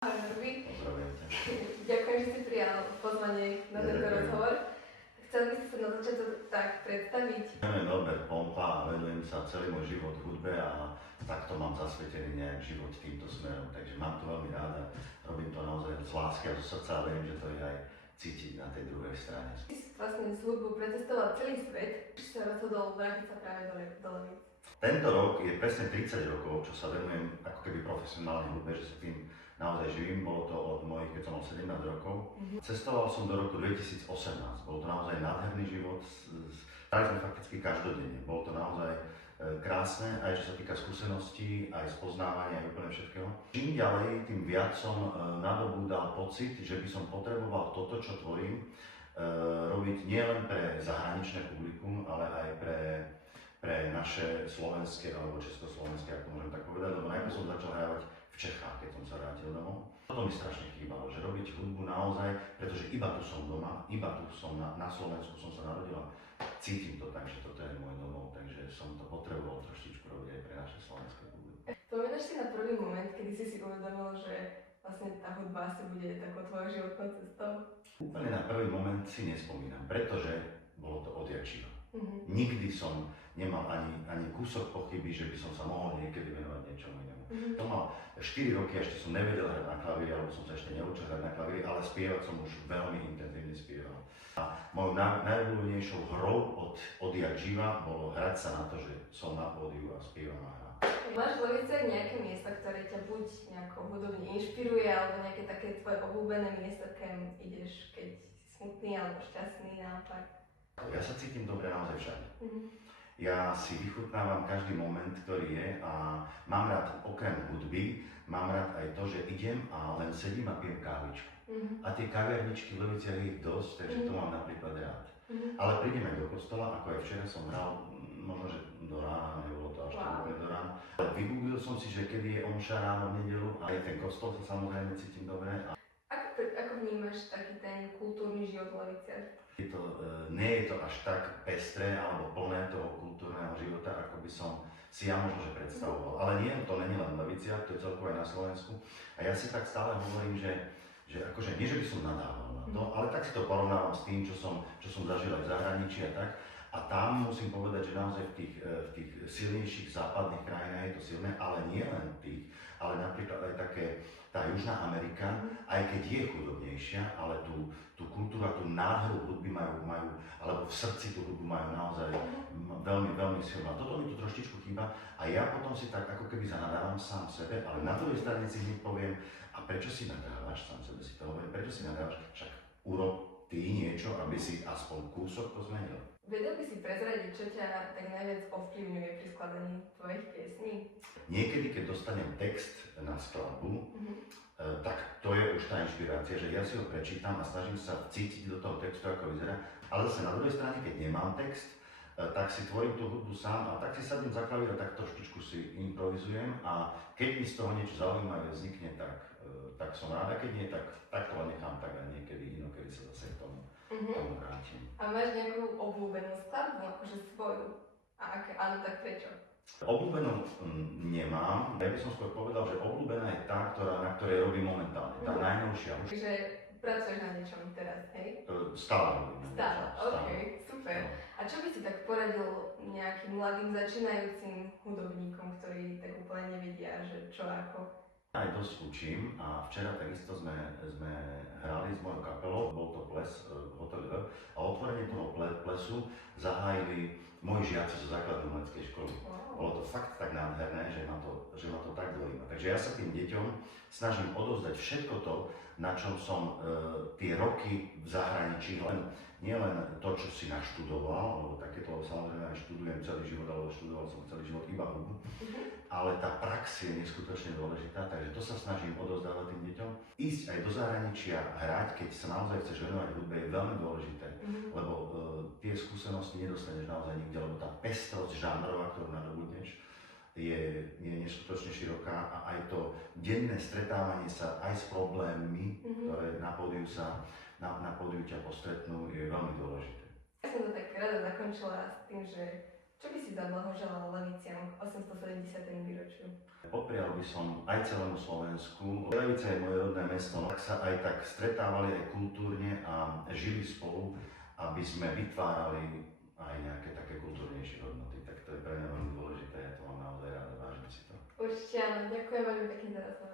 Ahoj, Pozdravujem ťa. ďakujem, že si prijal pozvanie na tento rozhovor. Chcel by si sa na začiatok tak predstaviť? Menujem Norbert Pompa a venujem sa celý môj život hudbe a takto mám zasvetený nejak život týmto smerom. Takže mám to veľmi rád a robím to naozaj z lásky a zo srdca a viem, že to je aj cítiť na tej druhej strane. Ty si vlastne s hudbou precestoval celý svet, či sa rozhodol vrátiť sa práve do Levíc. Tento rok je presne 30 rokov, čo sa venujem ako keby profesionálne hudbe, že sa tým naozaj živím. Bolo to od mojich, keď som mal 17 rokov. Cestoval som do roku 2018. Bol to naozaj nádherný život. Hrali sme fakticky každodenne. Bolo to naozaj krásne, aj čo sa týka skúseností, aj spoznávania, aj úplne všetkého. Čím ďalej, tým viac som nadobúdal pocit, že by som potreboval toto, čo tvorím, robiť nielen pre zahraničné publikum, ale aj pre naše slovenské alebo československé, ako môžem tak povedať, lebo najprv som začal hrávať v Čechách, keď som sa vrátil domov. Toto mi strašne chýbalo, že robiť hudbu naozaj, pretože iba tu som doma, iba tu som na Slovensku som sa narodil a cítim to tak, že toto je môj domov, takže som to potreboval trošičku robiť aj pre naše slovenské publikum. Spomínaš si na prvý moment, kedy si uvedomil, že vlastne tá hudba asi bude takou tvojou životnou cestou? Úplne na prvý moment si nespomínam, pretože bolo to odjakživa. Nikdy som nemal ani kúsok pochyby, že by som sa mohol niekedy venovať niečomu inému. To mal 4 roky, ešte som nevedel hrať na klavíri, alebo som sa ešte neučil hrať na klavíri, ale spievať som už veľmi intenzívne spieval. A mojou najobľúbenejšou hrou odjak živa bolo hrať sa na to, že som na pódiu a spievam a hrám. Máš v Levice nejaké miesto, ktoré ťa buď nejako hudobne inšpiruje, alebo nejaké také tvoje obľúbené miesto, kam ideš, keď si smutný alebo šťastný naopak? Ja sa cítim dobre naozaj všade. Ja si vychutnávam každý moment, ktorý je a mám rád okrem hudby, mám rád aj to, že idem a len sedím a pijem kávičku. A tie kaviarničky v Leviciach je ich dosť, takže to mám napríklad rád. Ale prídem aj do kostola, ako aj včera som hral, možno že do rána, nebolo to až tak úplne do rána. Ale vygooglil som si, že kedy je omša ráno v nedeľu a aj ten kostol sa samozrejme cítim dobre. Ako vnímaš taký ten kultúrny život v Leviciach? Nie je to až tak pestré alebo plné toho kultúrneho života, ako by som si ja možno že predstavoval. Ale nie, to není len v Leviciach, to je celkovo aj na Slovensku. A ja si tak stále hovorím, že akože nie, že by som nadával na to, ale tak si to porovnávam s tým, čo som zažil aj v zahraničí a tak. A tam musím povedať, že naozaj v tých silnejších západných krajinách je to silné, ale nie len tých, ale napríklad aj tá Južná Amerika, aj keď je chudobnejšia, ale tú kultúru a tú nádheru hudby majú, alebo v srdci tú hudbu majú naozaj veľmi, veľmi silnú. A toto mi tu troštičku chýba a ja potom si tak ako keby zanadávam sám sebe, ale na druhej strane si hneď poviem, a prečo si nadávaš, sám sebe si to hovorím, prečo si nadávaš, však urob ty niečo, aby si aspoň kúsok to zmenil. Vedel by si prezradiť, čo ťa tak najviac ovplyvňuje pri skladaní tvojich piesní? Niekedy, keď dostanem text na skladbu, tak to je už tá inšpirácia, že ja si ho prečítam a snažím sa vcítiť do toho textu, ako vyzerá. Ale zase na druhej strane, keď nemám text, tak si tvorím tú hudbu sám a tak si sadnem za klavír a tak trošičku si improvizujem a keď mi z toho niečo zaujímavé vznikne, tak som rád, a keď nie, tak to len nechám tak a niekedy inokedy sa zase k tomu vrátim. A máš nejakú obľúbenú skladbu, akože svoju? A ak áno, tak prečo? Obľúbenú nemám. Ja by som skôr povedal, že obľúbená je tá, na ktorej robím momentálne, tá najnovšia. Takže pracuješ na niečom teraz, hej? Stále robím. Stále, ok, super. A čo by si tak poradil nejakým mladým začínajúcim hudobníkom, ktorí tak úplne nevedia, že čo ako? Aj dosť učím a včera takisto sme hrali s mojou kapelou, bol to ples v hoteli a otvorenie toho plesu zahájili moji žiaci zo základnej umeleckej školy. Bolo to fakt tak nádherné, že ma to tak zaujíma. Takže ja sa tým deťom snažím odovzdať všetko to, na čom som tie roky v zahraničí, nielen to, čo si naštudoval, lebo takéto samozrejme aj študujem celý život, alebo študoval som celý život iba hudbu, ale tá prax je neskutočne dôležitá, takže to sa snažím odovzdávať tým deťom. Ísť aj do zahraničia hrať, keď sa naozaj chceš venovať hudbe, je veľmi dôležité, lebo tie skúsenosti nedostaneš naozaj nikde, lebo tá pestrosť žánrová, ktorú nadobudneš, je neskutočne široká a aj to denné stretávanie sa aj s problémmi, ktoré na pódiu ťa postretnú, je veľmi dôležité. Ja som to tak rada zakončila s tým, že Čo by si zablahoželal Leviciam k 870. výročiu? Poprial by som aj celému Slovensku. Levice je moje rodné mesto, no tak sa aj tak stretávali aj kultúrne a žili spolu, aby sme vytvárali aj nejaké také kultúrnejšie hodnoty. Tak to je pre mňa veľmi dôležité, ja to mám naozaj rád, vážim si to. Určite áno, ďakujem veľmi pekne za rozhovor.